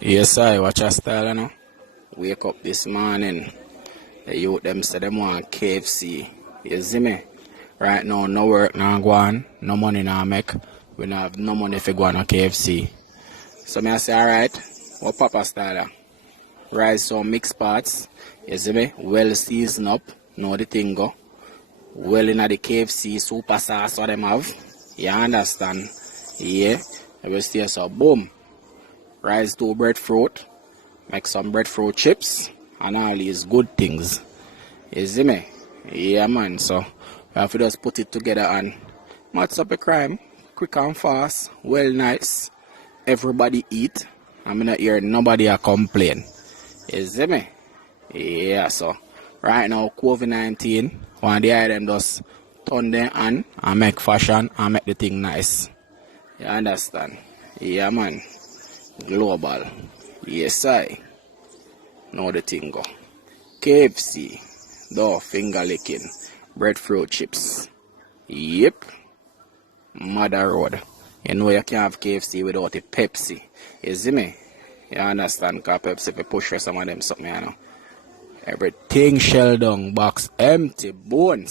Yes, I watch a style, Wake up this morning. The youth them say them want KFC. You see me? Right now, no work, no go on, no money no make. We don't have no money if you go on a KFC. So me I say, alright, what Papa style? Rice some mixed parts. You see me? Well seasoned up. Know the thing go. Well in the KFC super sauce what them have. You understand? Yeah. I will stay so boom. Rice to breadfruit. Make some breadfruit chips and all these good things. You see me? Yeah man, so we have to just put it together and match up a crime. Quick and fast, well nice. Everybody eat. I'm not hear nobody a complain. You see me? Yeah, so right now COVID-19, one day them just turn them on and make fashion and make the thing nice. You understand? Yeah man. Global. Yes I know the thing go. KFC. Though finger licking. Breadfruit chips. Yep. Mother Road. You know you can't have KFC without a Pepsi. You see me? You understand? Because Pepsi if you push for some of them something, Everything shell down, box empty, bones.